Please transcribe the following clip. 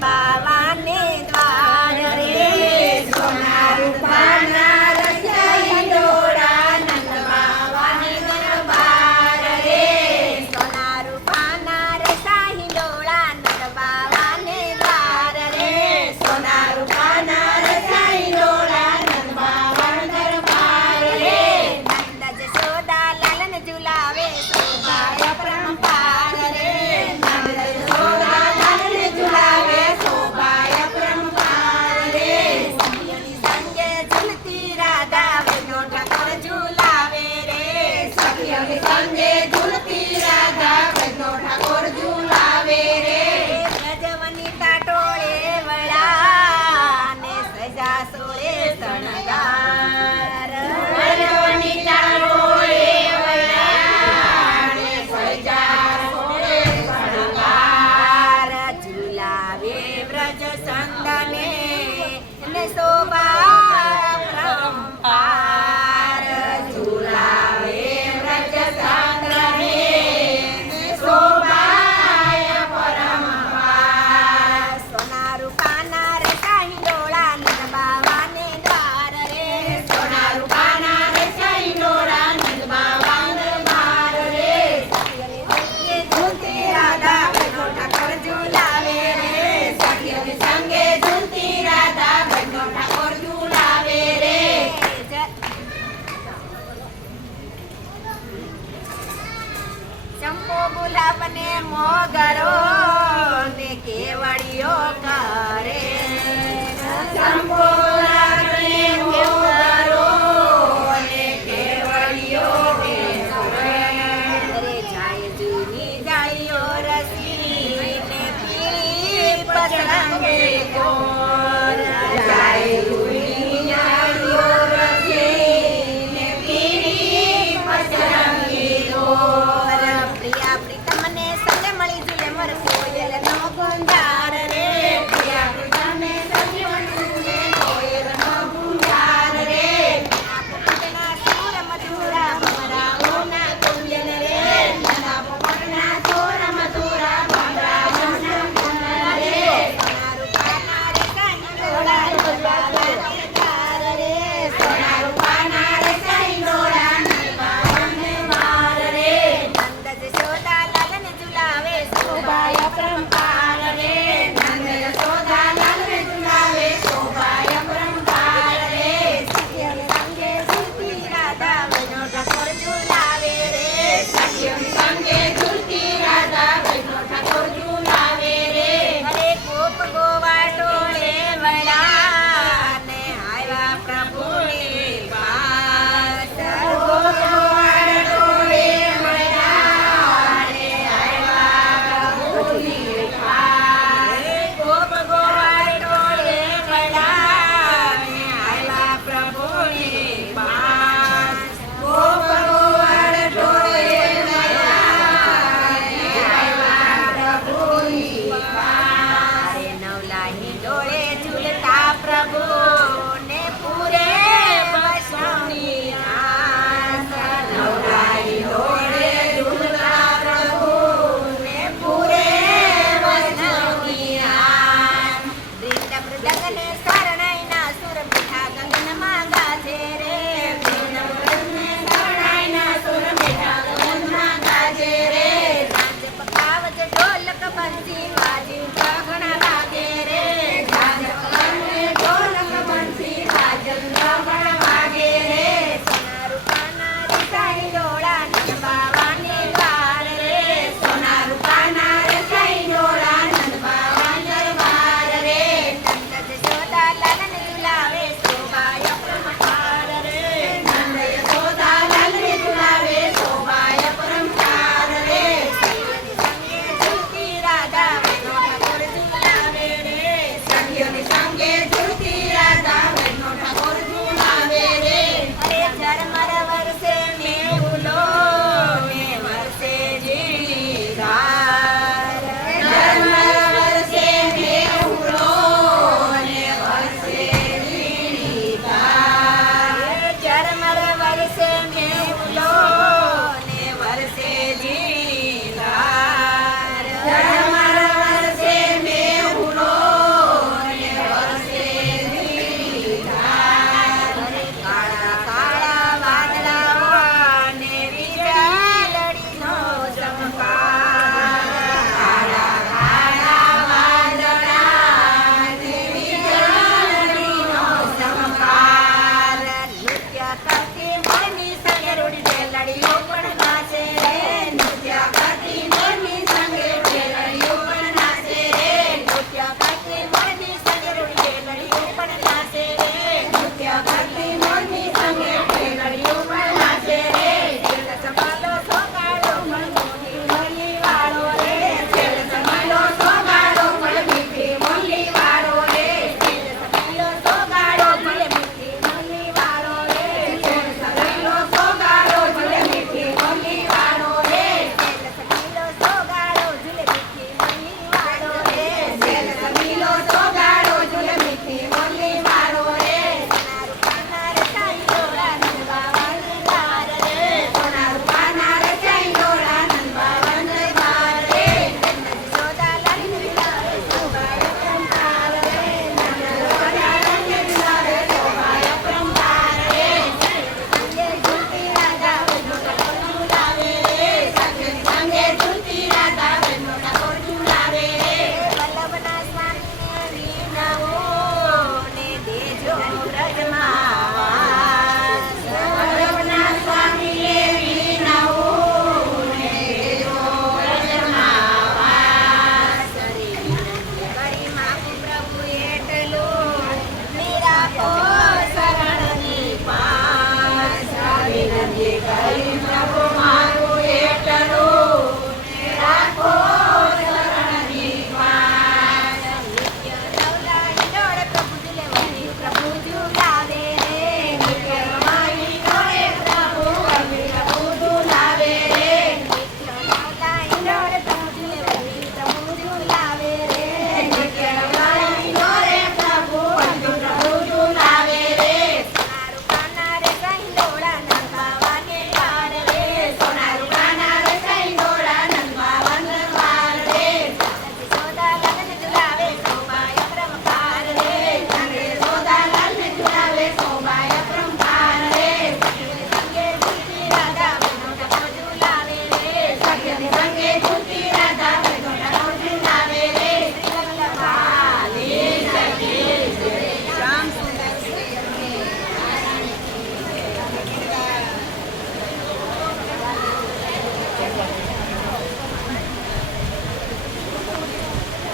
bye. જ સંતાને ને સો ગરો ને કેવડીઓ કરે? રસી ને પીળી પસંગે કોર.